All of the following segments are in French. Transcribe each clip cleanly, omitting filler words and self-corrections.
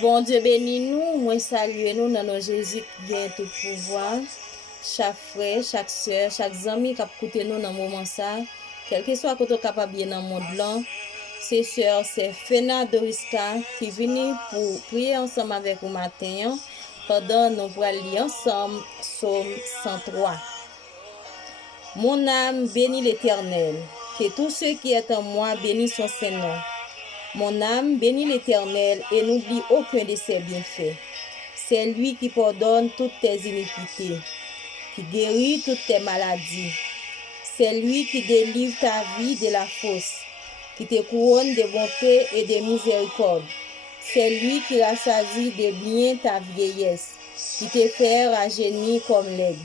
Bon Dieu bénis nous, moi saluer nous dans nos Jésus qui a tout pouvoir. Chaque frère, chaque soeur, chaque ami qui a écouté nous dans le moment ça, quel que soit côté capable bien dans le monde là, c'est sœur, c'est Fena Doriska qui vient pour prier ensemble avec vous matin pendant nous pour lire ensemble Psaume 103. Mon âme bénit l'Éternel, que tous ceux qui est en moi bénissent son Saint-Nom. Mon âme bénit l'Éternel et n'oublie aucun de ses bienfaits. C'est lui qui pardonne toutes tes iniquités, qui guérit toutes tes maladies. C'est lui qui délivre ta vie de la fosse, qui te couronne de bonté et de miséricorde. C'est lui qui rassasie de bien ta vieillesse, qui te fait rajeunir comme l'aigle.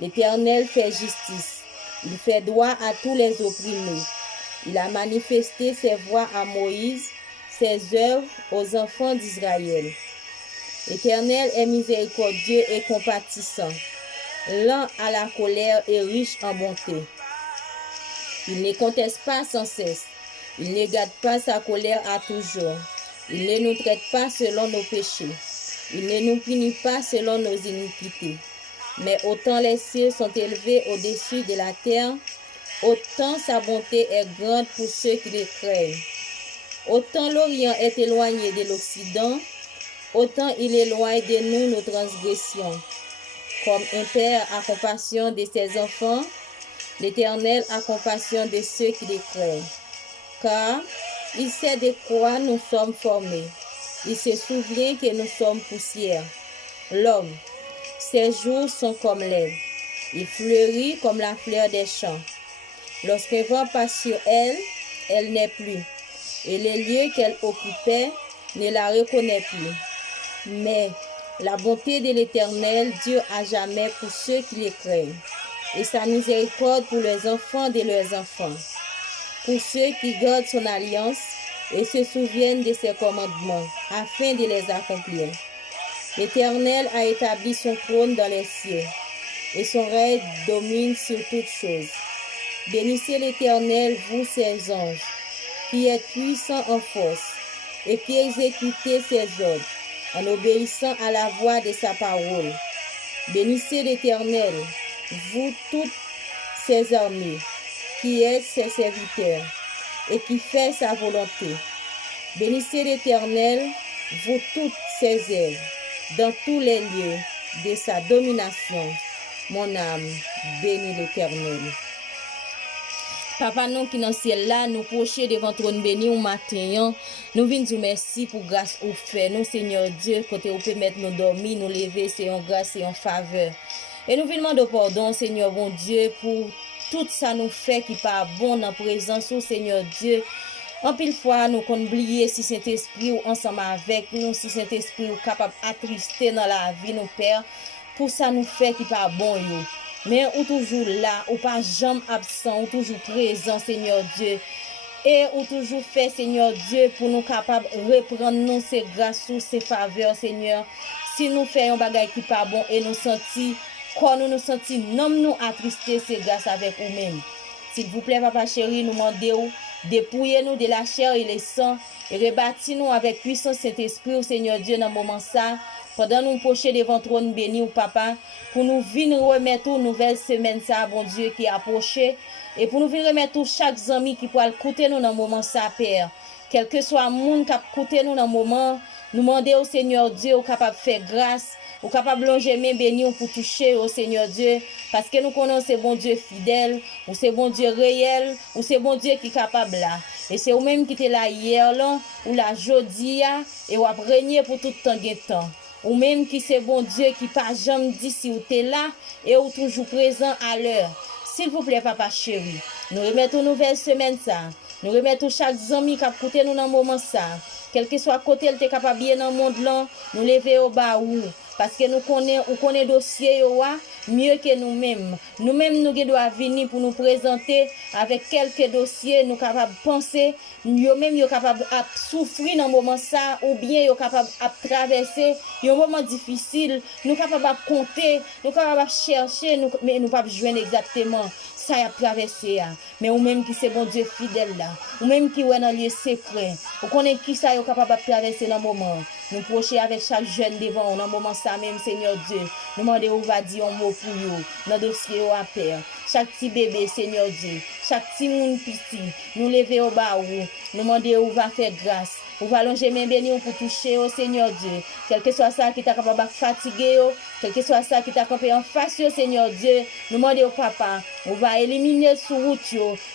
L'Éternel fait justice. Il fait droit à tous les opprimés. Il a manifesté ses voies à Moïse, ses œuvres aux enfants d'Israël. L'Éternel est miséricordieux et compatissant, lent à la colère et riche en bonté. Il ne conteste pas sans cesse. Il ne garde pas sa colère à toujours. Il ne nous traite pas selon nos péchés. Il ne nous punit pas selon nos iniquités. Mais autant les cieux sont élevés au-dessus de la terre, autant sa bonté est grande pour ceux qui le craignent. Autant l'Orient est éloigné de l'Occident, autant il éloigne de nous nos transgressions. Comme un père a compassion de ses enfants, l'Éternel a compassion de ceux qui le craignent. Car il sait de quoi nous sommes formés. Il se souvient que nous sommes poussière. L'homme, ses jours sont comme l'herbe. Il fleurit comme la fleur des champs. Lorsqu'un vent passe sur elle, elle n'est plus. Et les lieux qu'elle occupait ne la reconnaît plus. Mais la bonté de l'Éternel dure à jamais pour ceux qui le craignent, et sa miséricorde pour les enfants de leurs enfants, pour ceux qui gardent son alliance et se souviennent de ses commandements, afin de les accomplir. L'Éternel a établi son trône dans les cieux, et son règne domine sur toutes choses. Bénissez l'Éternel, vous ses anges, qui êtes puissants en force, et qui exécutez ses ordres, en obéissant à la voix de sa parole. Bénissez l'Éternel, vous toutes ses armées, qui êtes ses serviteurs, et qui fait sa volonté. Bénissez l'Éternel, vous toutes ses œuvres, dans tous les lieux de sa domination. Mon âme bénit l'Éternel. Papa, nous qui dans le ciel là, nous procher devant trône béni au matin, nous venons dire merci pour grâce au fait. Nous, Seigneur Dieu, côté vous permettre nous dormir, nous lever, c'est en grâce et en faveur. Et nous venons demander pardon, Seigneur bon Dieu, pour tout ça nous fait qui pas bon dans la présence au Seigneur Dieu. En pile fois, nous qu'on oublier si Saint-Esprit ou ensemble avec nous, si Saint-Esprit ou capable d'attrister dans la vie, nous Père, pour ça nous fait qui pas bon yo. Mais ou toujours là, ou pas jamais absent, ou toujours présent, Seigneur Dieu. Et ou toujours fait, Seigneur Dieu, pour nous capables de reprendre nous ces grâces ou ces faveurs, Seigneur. Si nous faisons un bagage qui pas bon et nous sentis, quand nous nous sentis, non nous attristés, c'est grâce avec nous-mêmes. S'il vous plaît, Papa chéri, nous demandons, dépouillez-nous de la chair et le sang, et rebâtis-nous avec puissance Saint-Esprit, au Seigneur Dieu, dans le moment ça. Pendant nous pocher devant trône béni ou papa, pour nous venir remettre une nouvelle semaine ça, bon Dieu, qui approché, et pour nous venir remettre chaque ami qui pourra écouter nous dans le moment ça, Père. Quel que soit le monde qui a écouté nous dans le moment, nous demandons au Seigneur Dieu, au capable de faire grâce, au capable de longer main béni pour toucher au Seigneur Dieu, parce que nous connaissons ce bon Dieu fidèle, ou ce bon Dieu réel, ou ce bon Dieu qui est capable là. Et c'est vous-même qui était là hier, là, ou là, jeudi, et ou a régné pour tout temps de temps. Ou même qui c'est bon Dieu qui pas jamais dit si vous êtes là et ou toujours présent à l'heure. S'il vous plaît, papa chéri, nous remettons une nouvelle semaine ça. Nous remettons chaque ami qui a coûté nous dans le moment ça. Quel que soit côté, elle est capable bien dans le monde là, nous lever au bas ou. Parce que nous connaissons dossier mieux que nous-mêmes. Nous-mêmes, nous devons venir pour nous présenter avec quelques dossiers, nous capables de penser, nous-mêmes, nous capables de souffrir dans un moment ça, ou bien nous capables de traverser un moment difficile, nous capables de compter, nous capables de chercher, mais nous ne pouvons pas joindre exactement ça a traversé. Mais ou même qui c'est bon Dieu fidèle là, ou même qui est dans le lieu secret, ou connaît qui ça est capable de traverser dans le moment. Nous procher avec chaque jeune devant, dans le moment ça même, Seigneur Dieu. Nous demandons où va dire un mot pour eux, dans le dossier à père. Chaque petit bébé, Seigneur Dieu. Chaque petit monde petit, nous lever au bas où. Nous demandons où va faire grâce. Ou va longer mes bénis pour toucher au Seigneur Dieu. Quel que soit ça qui t'a capable de fatiguer, quel que soit ça qui t'a campé en face, Seigneur Dieu, nous demandons au papa, on va éliminer sous route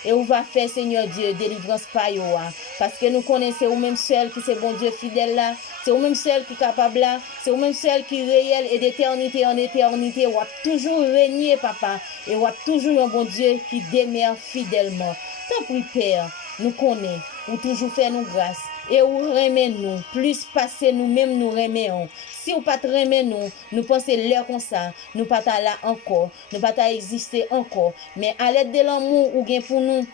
et on va faire, Seigneur Dieu, délivrance par yo. Parce que nous connaissons ou même seul qui c'est bon Dieu fidèle là, c'est ou même seul qui est capable là, c'est ou même seul qui est réel et d'éternité en éternité, ou a toujours régné, papa, et ou a toujours un bon Dieu qui demeure fidèlement. Tant pis, Père, nous connaissons, ou toujours faire nous grâce. Et ou remet nous, plus passer nous-mêmes nous remettons. Si ou pas remet nous pensons l'air comme ça, nous pas là encore, nous pas exister encore. Mais à l'aide de l'amour ou bien pour nous,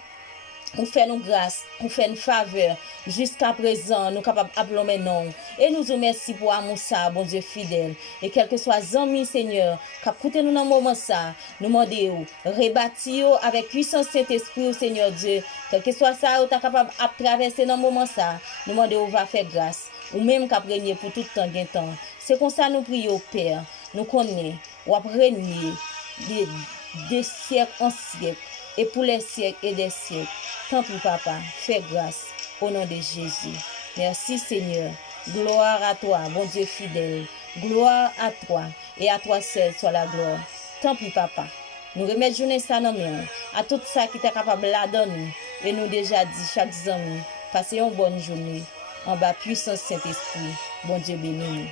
pour faire nous grâce, pour faire une faveur. Jusqu'à présent, nous sommes capables d'appeler non. Et nous vous remercions pour amour ça, bon Dieu fidèle. Et quel que soit les amis, Seigneur, qui écouté nous dans ce moment ça, nous demandons, rebâtir avec puissance Saint-Esprit, Seigneur Dieu. Quel que soit ça, vous êtes capable de traverser dans ce moment ça, nous demandons, va faire grâce. Ou même qu'à régner pour tout le temps, bien temps. C'est comme ça nous prions, Père. Nous connaissons, ou à régner des siècles en siècles. Et pour les siècles et des siècles. Tant pis, papa, fais grâce au nom de Jésus. Merci, Seigneur. Gloire à toi, bon Dieu fidèle. Gloire à toi et à toi seul soit la gloire. Tant pis, papa. Nous remettons journée ça dans à tout ça qui est capable de la donner. Et nous déjà dit chaque jour, passez une bonne journée. En bas, puissance Saint-Esprit. Bon Dieu béni.